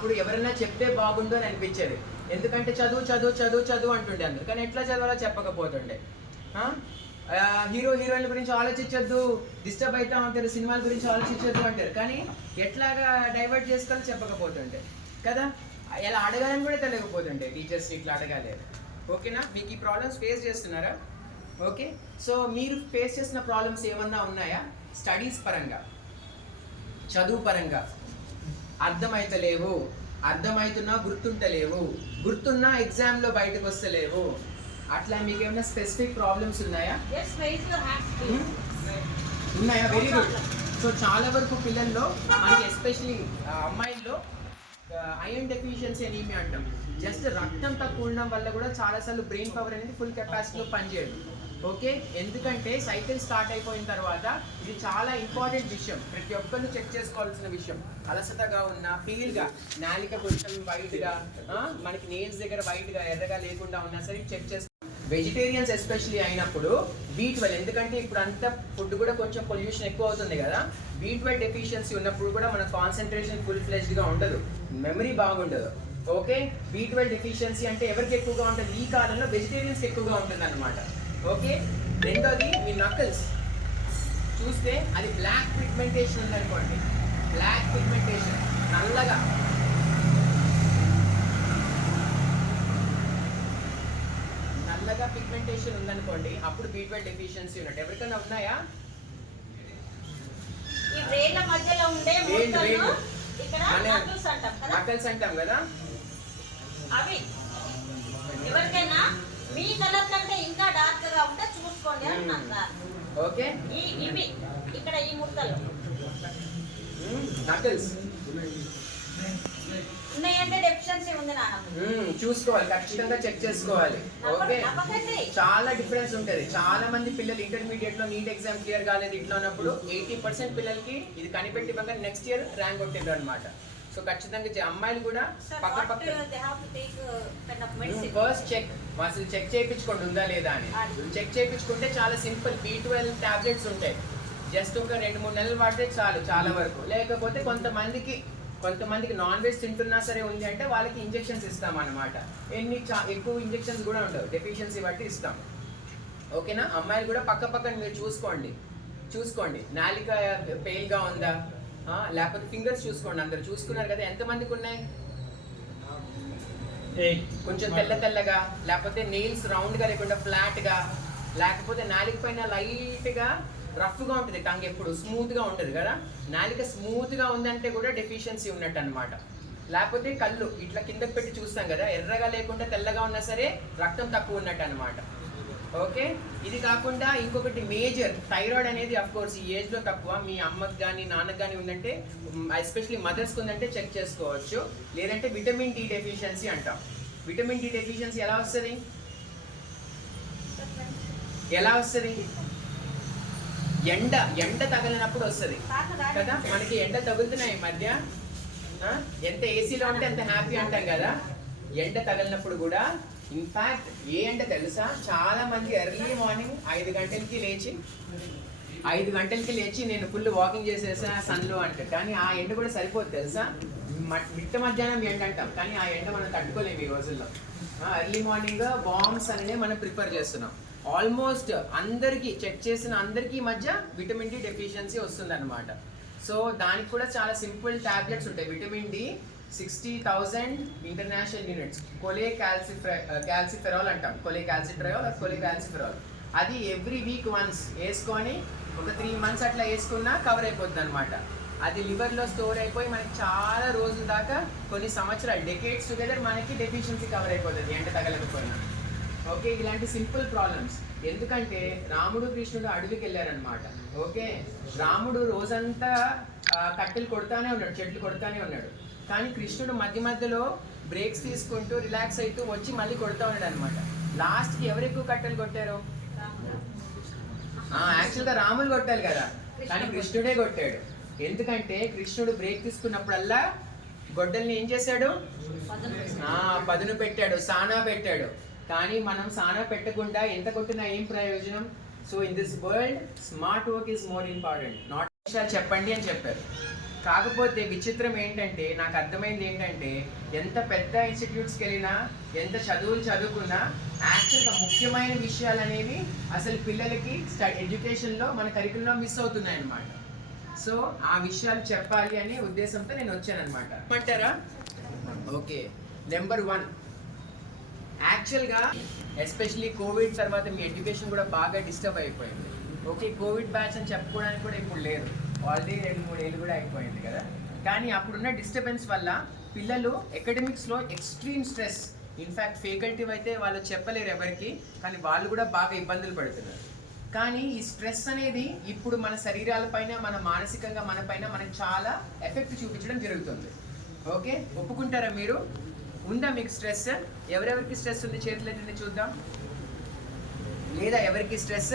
అప్పుడు ఎవరైనా చెప్తే బాగుండు అని అనిపించేది. ఎందుకంటే చదువు చదువు చదువు చదువు అంటుండే అందరు కానీ ఎట్లా చదవాలో చెప్పకపోతుండే. హీరో హీరోయిన్ల గురించి ఆలోచించొద్దు డిస్టర్బ్ అవుతాం అంటారు సినిమాల గురించి ఆలోచించొద్దు అంటారు. కానీ ఎట్లాగా డైవర్ట్ చేసుకోవాలో చెప్పకపోతుండే. కదా? ఎలా అడగాలని కూడా తెలియకపోతుండే టీచర్స్ ఇట్లా అడగలేదు ఓకేనా? మీకు ఈ ప్రాబ్లమ్స్ ఫేస్ చేస్తున్నారా? ఓకే? సో మీరు ఫేస్ చేసిన ప్రాబ్లమ్స్ ఏమన్నా ఉన్నాయా? స్టడీస్ పరంగా చదువు పరంగా. అర్థమైతలేవు. అర్థమవుతున్నా గుర్తుంటలేవు. గుర్తున్నా ఎగ్జామ్లో బయటకు వస్తలేవు అట్లా మీకు ఏమైనా స్పెసిఫిక్ ప్రాబ్లమ్స్ ఉన్నాయా? Please. ఉన్నాయా? వెరీ గుడ్ సో చాలా వరకు పిల్లల్లో మనకి ఎస్పెషలీ అమ్మాయిల్లో ఐరన్ డెఫిషియన్సీ అని ఏమి అంటాం. జస్ట్ రక్తం తక్కువ ఉండడం వల్ల కూడా చాలాసార్లు బ్రెయిన్ పవర్ అనేది ఫుల్ కెపాసిటీలో పనిచేయదు. ఓకే? ఎందుకంటే సైకిల్ స్టార్ట్ అయిపోయిన తర్వాత ఇది చాలా ఇంపార్టెంట్ విషయం. ప్రతి ఒక్కరు చెక్ చేసుకోవాల్సిన విషయం. అలసటగా ఉన్న ఫీల్గా నాలిక కొంచెం వైట్గా మనకి నేల్స్ దగ్గర వైట్గా ఎర్రగా లేకుండా ఉన్నా సరే చెక్ చేసుకో వెజిటేరియన్స్ ఎస్పెషలీ అయినప్పుడు బీ ట్వెల్వ్ ఎందుకంటే ఇప్పుడు అంతా ఫుడ్ కూడా కొంచెం పొల్యూషన్ ఎక్కువ అవుతుంది కదా. బీ ట్వెల్వ్ డెఫిషియన్సీ ఉన్నప్పుడు కూడా మన కాన్సన్ట్రేషన్ ఫుల్ ఫ్లెజ్డ్గా ఉండదు. మెమరీ బాగుండదు. ఓకే? బీ ట్వెల్వ్ డెఫిషియన్సీ అంటే ఎవరికి ఎక్కువగా ఉంటుంది? ఈ కాలంలో వెజిటేరియన్స్ ఎక్కువగా ఉంటుంది అనమాట ఓకే? రెండోది మీ నకల్స్ చూస్తే అది బ్లాక్ పిగ్మెంటేషన్ ఉందనుకోండి. బ్లాక్ పిగ్మెంటేషన్ నల్లగా. నల్లగా పిగ్మెంటేషన్ ఉందనుకోండి అప్పుడు బీ ట్వెల్వ్ డెఫిషియన్సీ ఉన్నట్టు ఎవరికైనా ఉన్నాయా? మధ్యలో ఉండే నకల్స్ అంటాం కదా? అవి. అంటారు ఓకే. ఈ ఇవి ఇక్కడ ఈ ముక్కలు. నకల్స్ ఉన్నాయంటే డెఫిషియన్సీ ఉంది నాన్న. చూసుకోవాలి ఖచ్చితంగా చెక్ చేసుకోవాలి. ఓకే. చాలా డిఫరెన్స్ ఉంటుంది. చాలా మంది పిల్లలు ఇంటర్మీడియట్లో నీట్ ఎగ్జామ్ క్లియర్ కాలేదు ఇట్లా ఉన్నప్పుడు ఎయిటీ పర్సెంట్ పిల్లలకి ఇది కనిపెట్టి నెక్స్ట్ ఇయర్ ర్యాంక్ కొట్టిండ్రు అనమాట సో ఖచ్చితంగా అమ్మాయిలు కూడా పక్క పక్క ఫస్ట్ చెక్ అసలు చెక్ చేయించుకోండి ఉందా లేదా అని. చెక్ చేయించుకుంటే చాలా సింపుల్ బీ ట్వెల్వ్ టాబ్లెట్స్ ఉంటాయి. జస్ట్ ఒక రెండు మూడు నెలలు వాడితే చాలు చాలా వరకు. లేకపోతే కొంతమందికి కొంతమందికి నాన్ వెజ్ తింటున్నా సరే ఉంది అంటే వాళ్ళకి ఇంజెక్షన్స్ ఇస్తాం అన్నమాట ఎన్ని ఎక్కువ ఇంజెక్షన్స్ కూడా ఉండవు. డెఫిషియన్సీ బట్టి ఇస్తాం. ఓకేనా? అమ్మాయిలు కూడా పక్క పక్కన మీరు చూసుకోండి. చూసుకోండి. నాలిక పెయిల్గా ఉందా? లేకపోతే ఫింగర్స్ చూసుకోండి అందరు చూసుకున్నారు కదా ఎంతమందికి ఉన్నాయి? కొంచెం తెల్ల తెల్లగా లేకపోతే నెయిల్స్ రౌండ్గా లేకుండా ఫ్లాట్గా లేకపోతే నాలిక పైన లైట్గా రఫ్గా ఉంటుంది టంగ్ ఎప్పుడు స్మూత్గా ఉంటుంది కదా. నాలిక స్మూత్గా ఉందంటే కూడా డెఫిషియన్సీ ఉన్నట్టు అనమాట లేకపోతే కళ్ళు ఇట్లా కిందకి పెట్టి చూస్తాం కదా ఎర్రగా లేకుండా తెల్లగా ఉన్నా సరే రక్తం తక్కువ ఉన్నట్టు అనమాట ఓకే? ఇది కాకుండా ఇంకొకటి మేజర్ థైరాయిడ్ అనేది అఫ్ కోర్స్ ఈ ఏజ్లో తక్కువ. మీ అమ్మకి కానీ నాన్నకి కానీ ఉందంటే ఎస్పెషలీ మదర్స్ ఉందంటే చెక్ చేసుకోవచ్చు. లేదంటే విటమిన్ డి డెఫిషియన్సీ అంటాం. విటమిన్ డి డెఫిషియన్సీ ఎలా వస్తుంది? ఎలా వస్తుంది? ఎండ ఎండ తగిలినప్పుడు వస్తుంది. కదా? మనకి ఎండ తగులుతున్నాయి ఈ మధ్య. ఎంత ఏసీలో ఉంటే అంత హ్యాపీ అంటాం కదా? ఎండ తగిలినప్పుడు కూడా ఇన్ఫాక్ట్ ఏ అంటే తెలుసా? చాలా మంది ఎర్లీ మార్నింగ్ ఐదు గంటలకి లేచి ఐదు గంటలకి లేచి నేను ఫుల్ వాకింగ్ చేసేసా సన్లో అంటే. కానీ ఆ ఎండ కూడా సరిపోదు తెలుసా? మ- మిట్ట మధ్యాహ్నం ఎండ అంటాం. కానీ ఆ ఎండ మనం తట్టుకోలేము ఈ రోజుల్లో. ఎర్లీ మార్నింగ్ బాంబ్స్ అనేది మనం ప్రిఫర్ చేస్తున్నాం. ఆల్మోస్ట్ అందరికీ చెక్ చేసిన అందరికీ మధ్య విటమిన్ డి డెఫిషియన్సీ వస్తుంది అనమాట సో దానికి కూడా చాలా సింపుల్ టాబ్లెట్స్ ఉంటాయి. Vitamin D sixty thousand international units. Cholecalciferol calciferol అంటాం. కొలే క్యాల్సిట్రయాల్ కొలే క్యాల్సిఫెరాల్ అది ఎవ్రీ వీక్ వన్స్ వేసుకొని ఒక త్రీ మంత్స్ అట్లా వేసుకున్నా కవర్ అయిపోద్ది అనమాట అది లివర్లో స్టోర్ అయిపోయి మనకి చాలా రోజుల దాకా కొన్ని సంవత్సరాలు డెకేట్స్ టుగెదర్ మనకి డెఫిషియన్సీ కవర్ అయిపోతుంది ఎండ తగలకపోయినా. ఓకే ఇలాంటి సింపుల్ ప్రాబ్లమ్స్. ఎందుకంటే రాముడు కృష్ణుడు అడవికి వెళ్ళారనమాట ఓకే రాముడు రోజంతా కట్టెలు కొడతానే ఉన్నాడు చెట్లు కొడతానే ఉన్నాడు. కానీ కృష్ణుడు మధ్య మధ్యలో బ్రేక్స్ తీసుకుంటూ రిలాక్స్ అవుతూ వచ్చి మళ్ళీ కొడతా ఉన్నాడు అనమాట లాస్ట్కి ఎవరు ఎక్కువ కట్టెలు కొట్టారు? యాక్చువల్గా రాములు కొట్టాలి కదా. కానీ కృష్ణుడే కొట్టాడు. ఎందుకంటే కృష్ణుడు బ్రేక్ తీసుకున్నప్పుడల్లా గొడ్డల్ని ఏం చేశాడు? ఆ, పదును పెట్టాడు సానా పెట్టాడు. కానీ మనం సానా పెట్టకుండా ఎంత కొట్టినా ఏం ప్రయోజనం? So in this world smart work is more important not చెప్పండి అని చెప్పారు. కాకపోతే విచిత్రం ఏంటంటే నాకు అర్థమైంది ఏంటంటే ఎంత పెద్ద ఇన్స్టిట్యూట్స్కి వెళ్ళినా ఎంత చదువులు చదువుకున్నా యాక్చువల్గా ముఖ్యమైన విషయాలు అనేవి అసలు పిల్లలకి ఎడ్యుకేషన్లో మన కరికులంలో మిస్ అవుతున్నాయి అన్నమాట సో ఆ విషయాలు చెప్పాలి అనే ఉద్దేశంతో నేను వచ్చాను అనమాట అంటారా ఓకే నెంబర్ వన్ యాక్చువల్గా ఎస్పెషలీ కోవిడ్ తర్వాత మీ ఎడ్యుకేషన్ కూడా బాగా డిస్టర్బ్ అయిపోయింది. ఓకే కోవిడ్ బ్యాచ్ అని చెప్పుకోవడానికి కూడా ఇప్పుడు లేదు ఆల్రెడీ రెండు మూడు ఏళ్ళు కూడా అయిపోయింది కదా. కానీ అప్పుడున్న డిస్టర్బెన్స్ వల్ల పిల్లలు అకాడమిక్స్లో extreme stress in fact faculty అయితే వాళ్ళు చెప్పలేరు ఎవరికి కానీ వాళ్ళు కూడా బాగా ఇబ్బందులు పడుతున్నారు. కానీ ఈ స్ట్రెస్ అనేది ఇప్పుడు మన శరీరాలపైన మన మానసికంగా మన పైన మనకు చాలా ఎఫెక్ట్ చూపించడం జరుగుతుంది. ఓకే? ఒప్పుకుంటారా మీరు? ఉందా మీకు స్ట్రెస్ ఎవరెవరికి స్ట్రెస్ ఉంది? చేతులు చూద్దాం. లేదా ఎవరికి స్ట్రెస్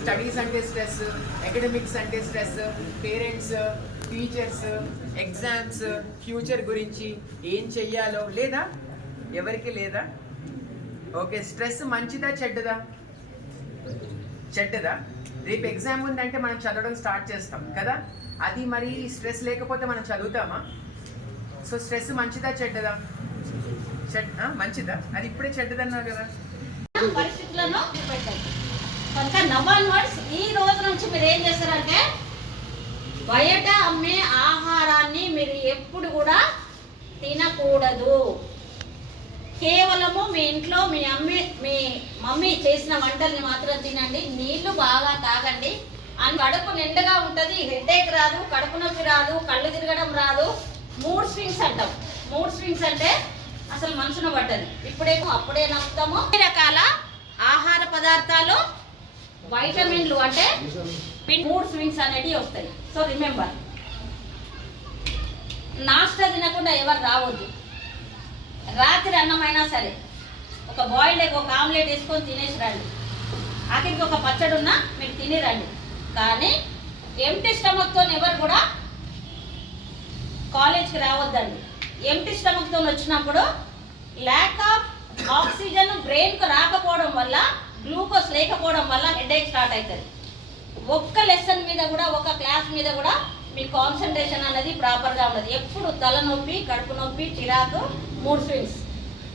స్టడీస్ అంటే స్ట్రెస్ అకాడమిక్స్ అంటే stress parents teachers exams future గురించి ఏం చెయ్యాలో లేదా? ఎవరికి లేదా? ఓకే స్ట్రెస్ మంచిదా చెడ్డదా? చెడ్డదా? రేపు ఎగ్జామ్ ఉందంటే మనం చదవడం స్టార్ట్ చేస్తాం కదా? అది మరి స్ట్రెస్ లేకపోతే మనం చదువుతామా? సో స్ట్రెస్ మంచిదా చెడ్డదా? చెడ్ మంచిదా? అది ఇప్పుడే చెడ్డదన్నావు కదా. పరిస్థితులను కనుక నవ్వన్ వర్డ్స్ ఈ రోజు నుంచి మీరు ఏం చేస్తారంటే బయట అమ్మే ఆహారాన్ని మీరు ఎప్పుడు కూడా తినకూడదు. కేవలము మీ ఇంట్లో మీ అమ్మి మీ మమ్మీ చేసిన వంటల్ని మాత్రం తినండి. నీళ్ళు బాగా తాగండి. అని కడుపు నిండుగా ఉంటుంది. హెడ్ఏక్ రాదు కడుపు నొప్పి రాదు కళ్ళు తిరగడం రాదు. మూడ్ స్వింగ్స్ అంటాం. మూడ్ స్వింగ్స్ అంటే అసలు మనసున పడ్డది. ఇప్పుడేమో అప్పుడే నమ్ముతాము. అన్ని రకాల ఆహార పదార్థాలు వైటమిన్లు అంటే మూడ్ స్వింగ్స్ అనేటివి వస్తాయి. సో రిమెంబర్ నాస్టా తినకుండా ఎవరు రావద్దు. రాత్రి అన్నమైనా సరే ఒక బాయిల్డ్ ఎగ్ ఒక ఆమ్లెట్ వేసుకొని తినేసి రండి. ఆఖరికి ఒక పచ్చడి ఉన్నా మీరు తిని రండి. కానీ ఎంటీ స్టమక్తో ఎవరు కూడా కాలేజ్కి రావద్దండి. ఎంటీ స్టమక్తో వచ్చినప్పుడు ల్యాక్ ఆఫ్ ఆక్సిజన్ బ్రెయిన్కు రాకపోవడం వల్ల గ్లూకోజ్ లేకపోవడం వల్ల హెడేక్ స్టార్ట్ అవుతుంది. ఒక్క లెసన్ మీద కూడా ఒక క్లాస్ మీద కూడా మీ కాన్సన్ట్రేషన్ అనేది ప్రాపర్గా ఉండదు. ఎప్పుడు తలనొప్పి కడుపు నొప్పి చిరాకు మూడ్ స్వింగ్స్.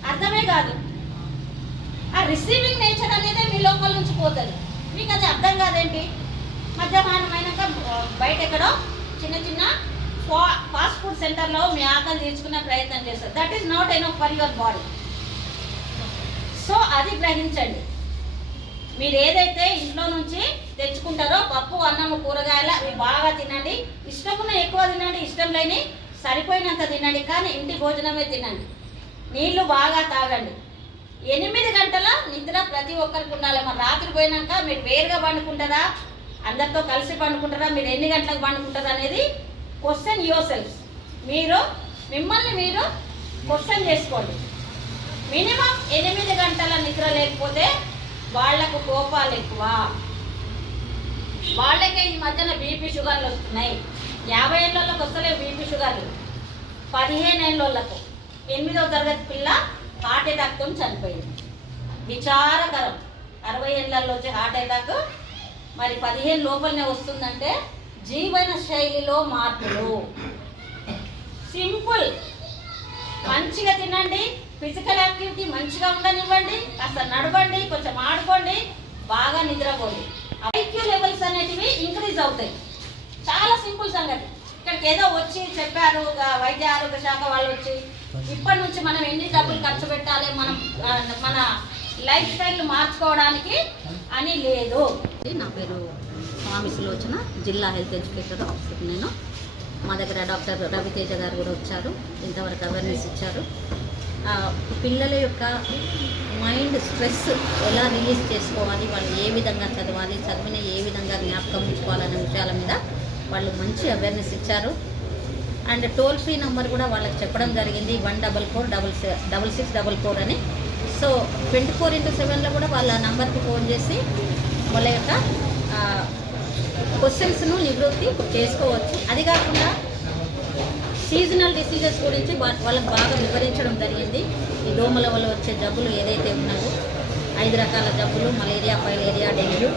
అర్థమే కాదు. ఆ రిసీవింగ్ నేచర్ అనేది మీ లోపల నుంచి పోతుంది. మీకు అది అర్థం కాదేంటి? మధ్యాహ్నం అయినాక బయట ఎక్కడో చిన్న చిన్న ఫా- ఫాస్ట్ ఫుడ్ సెంటర్లో మీ ఆకలి తీర్చుకునే ప్రయత్నం చేస్తారు. That is not enough for your body so అది గ్రహించండి. మీరు ఏదైతే ఇంట్లో నుంచి తెచ్చుకుంటారో పప్పు అన్నము కూరగాయలు అవి బాగా తినండి. ఇష్టమున్న ఎక్కువ తినండి ఇష్టం లేని సరిపోయినంత తినండి కానీ ఇంటి భోజనమే తినండి. నీళ్ళు బాగా తాగండి. ఎనిమిది గంటల నిద్ర ప్రతి ఒక్కరికి ఉండాలి. మరి రాత్రి పోయినాక మీరు వేరుగా పండుకుంటారా? అందరితో కలిసి పండుకుంటారా? మీరు ఎన్ని గంటలకు పండుకుంటారా అనేది క్వశ్చన్ యువర్ సెల్ఫ్ మీరు మిమ్మల్ని మీరు క్వశ్చన్ చేసుకోండి. మినిమం ఎనిమిది గంటల నిద్ర లేకపోతే వాళ్ళకు కోపాలు ఎక్కువ. వాళ్ళకే ఈ మధ్యన బీపీ షుగర్లు వస్తున్నాయి. యాభై ఏళ్ళకి వస్తలేవు బీపీ షుగర్లు. పదిహేను ఏళ్ళకు ఎనిమిదవ తరగతి పిల్ల హార్ట్ అటాక్తో చనిపోయింది. విచారకరం. అరవై ఏళ్ళల్లో వచ్చే హార్ట్ అటాక్ మరి పదిహేను లోపలనే వస్తుందంటే జీవన శైలిలో మార్పులు. సింపుల్ మంచిగా తినండి. ఫిజికల్ యాక్టివిటీ మంచిగా ఉండనివ్వండి కాస్త నడవండి కొంచెం ఆడుకోండి బాగా నిద్రపోండి. ఐక్యూ లెవెల్స్ అనేటివి ఇంక్రీజ్ అవుతాయి. చాలా సింపుల్ సంగతి. ఇక్కడికి ఏదో వచ్చి చెప్పారు వైద్య ఆరోగ్య శాఖ వాళ్ళు వచ్చి ఇప్పటి నుంచి మనం ఎన్ని డబ్బులు ఖర్చు పెట్టాలి మనం మన లైఫ్ స్టైల్ మార్చుకోవడానికి అని లేదు. నా పేరు స్వామి సులోచన జిల్లా హెల్త్ ఎడ్యుకేటర్ ఆఫీసర్ నేను. మా దగ్గర డాక్టర్ రవితేజ గారు కూడా వచ్చారు. ఇంతవరకు అవేర్నెస్ ఇచ్చారు. పిల్లల యొక్క మైండ్ స్ట్రెస్ ఎలా రిలీజ్ చేసుకోవాలి వాళ్ళు ఏ విధంగా చదవాలి చదివిన ఏ విధంగా జ్ఞాపకం ఉంచుకోవాలనే విషయాల మీద వాళ్ళు మంచి అవేర్నెస్ ఇచ్చారు. అండ్ టోల్ ఫ్రీ నెంబర్ కూడా వాళ్ళకి చెప్పడం జరిగింది one double four double double six double four అని. సో ట్వంటీ ఫోర్ ఇంటూ సెవెన్లో కూడా వాళ్ళ నంబర్కి ఫోన్ చేసి వాళ్ళ యొక్క క్వశ్చన్స్ను నివృత్తి చేసుకోవచ్చు. అది కాకుండా సీజనల్ డిసీజెస్ గురించి వాళ్ళకి బాగా వివరించడం జరిగింది. ఈ దోమల వల్ల వచ్చే జబ్బులు ఏదైతే ఉన్నాయో ఐదు రకాల జబ్బులు మలేరియా ఫైలేరియా డెంగ్యూ.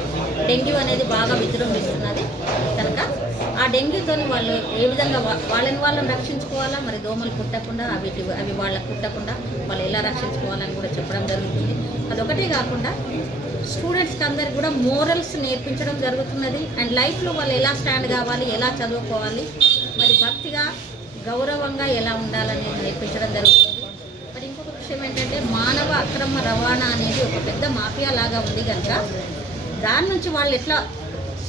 డెంగ్యూ అనేది బాగా విజృంభిస్తున్నది. కనుక ఆ డెంగ్యూతో వాళ్ళు ఏ విధంగా వాళ్ళని వాళ్ళని రక్షించుకోవాలా? మరి దోమలు కుట్టకుండా అవి అవి వాళ్ళకు కుట్టకుండా వాళ్ళు ఎలా రక్షించుకోవాలని కూడా చెప్పడం జరుగుతుంది. అదొకటే కాకుండా స్టూడెంట్స్కి అందరికి కూడా మోరల్స్ నేర్పించడం జరుగుతున్నది. అండ్ లైఫ్లో వాళ్ళు ఎలా స్టాండ్ కావాలి ఎలా చదువుకోవాలి మరి భక్తిగా గౌరవంగా ఎలా ఉండాలనేది నేర్పించడం జరుగుతుంది. మరి ఇంకొక విషయం ఏంటంటే మానవ అక్రమ రవాణా అనేది ఒక పెద్ద మాఫియా లాగా ఉంది కనుక దాని నుంచి వాళ్ళు ఎట్లా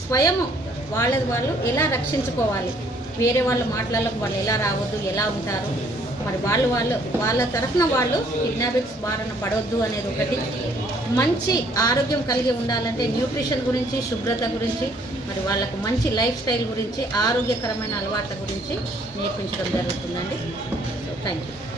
స్వయం వాళ్ళది వాళ్ళు ఎలా రక్షించుకోవాలి? వేరే వాళ్ళ మాటలకు వాళ్ళు ఎలా రావద్దు ఎలా ఉంటారు? మరి వాళ్ళు వాళ్ళు వాళ్ళ తరఫున వాళ్ళు కిడ్నాపింగ్స్ బారిన పడవద్దు అనేది ఒకటి. మంచి ఆరోగ్యం కలిగి ఉండాలంటే న్యూట్రిషన్ గురించి శుభ్రత గురించి మరి వాళ్ళకు మంచి లైఫ్ స్టైల్ గురించి ఆరోగ్యకరమైన అలవాట్ల గురించి నేర్పించడం జరుగుతుందండి. So thank you